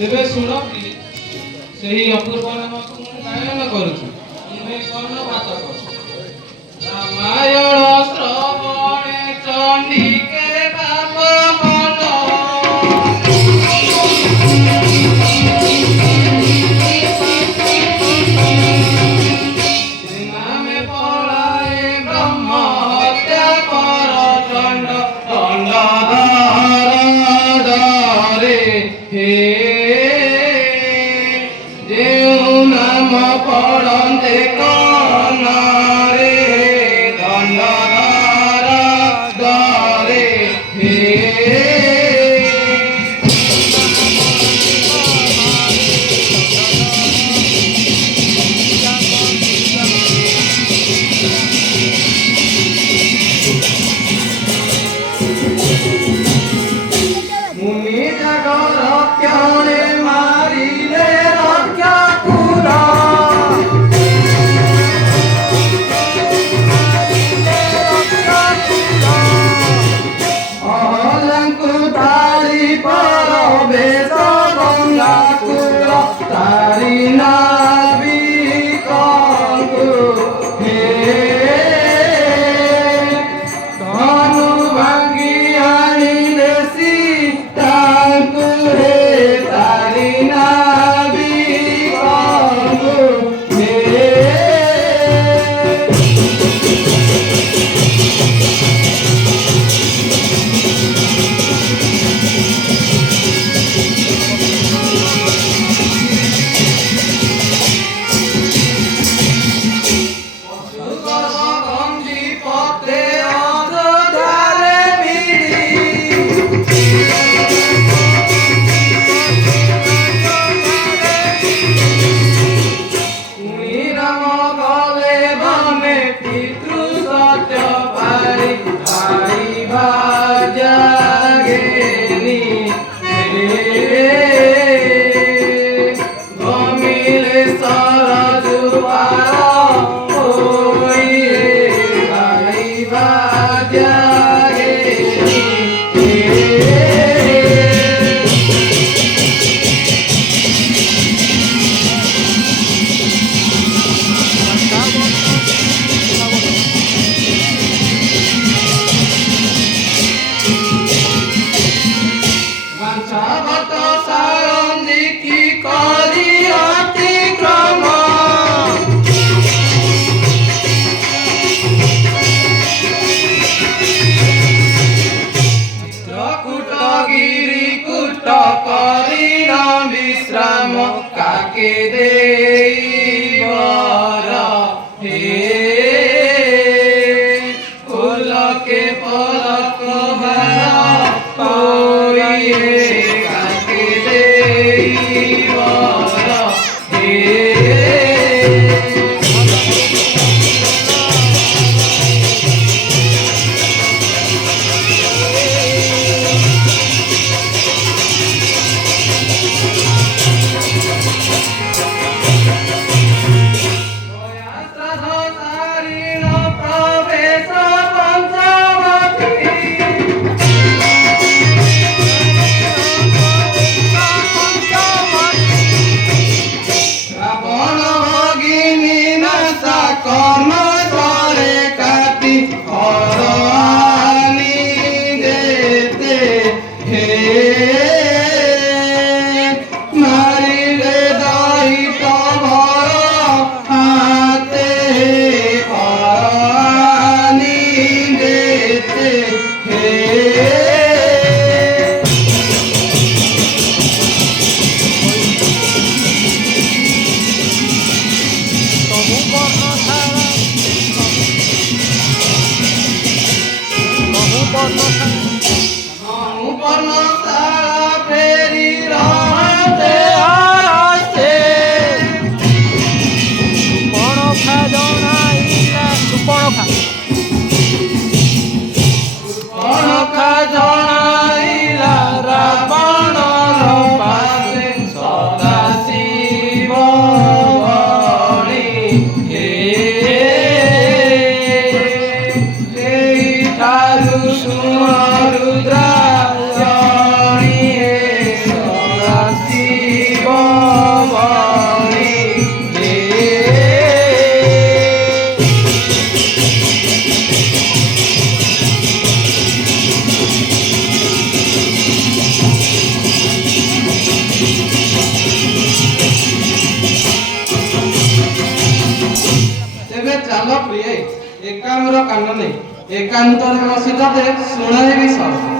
ତେବେ ଶୁଣ କି ସେହି ଅପୂର୍ବ ନାମକୁ ମୁଁ ଗାୟନ କରୁଛି। କର୍ଣ୍ଣପାତ ରାମାୟଣ ଶ୍ରବଣେ ଚଣ୍ଡିକେ ବାପ ମନ ଶ୍ରୀନାମେ ପଳାଏ ବ୍ରହ୍ମ ହତ୍ୟା କର ଦଣ୍ଡ ଦଣ୍ଡରେ ହେ ଯେଉଁ ନାମ ପଢ଼ନ୍ତେ କନରେ ଦଣ୍ଡ ଦରେ ହେ मुनि जग रक्षणे मारिले रक्षा कुल अहलंकु तारी पर बेश गंगा कुल तारी नाविकंकु हे धनु भांगी आनिले सीतांकु हे तारी नाविकंकु हे गंजी पते अधोधारे मिली राम गले बने पितृ सत्य पारी भाई भाग्यनी गमिले सरजु पार होइए भाई भाग्यनी बांछावत सारंगी की करी अतिक्रम चित्रकूट गिरिकूट करी न विश्राम काके देवर हे फूलके पलक भर कोइए काके देवर हे दयाश्रद्धारिण प्रवेश पञ्चवटी रावण भगिनी नाशा कर्म करे काटी हरानी देते हे मारिले दहित भर हाते हरानी देते हे पर्णशाला फेरी रहते हरसे सुपर्णखा जनाइला रावण पासे सदाशिव बणी हे ठारू सुण रुद्रायणी ତେବେ ଚାଲ ପ୍ରିୟେ ଏକାମ୍ର କାନନେ ଏକାନ୍ତରେ ବସି ତତେ ଶୁଣାଇବି ସତ।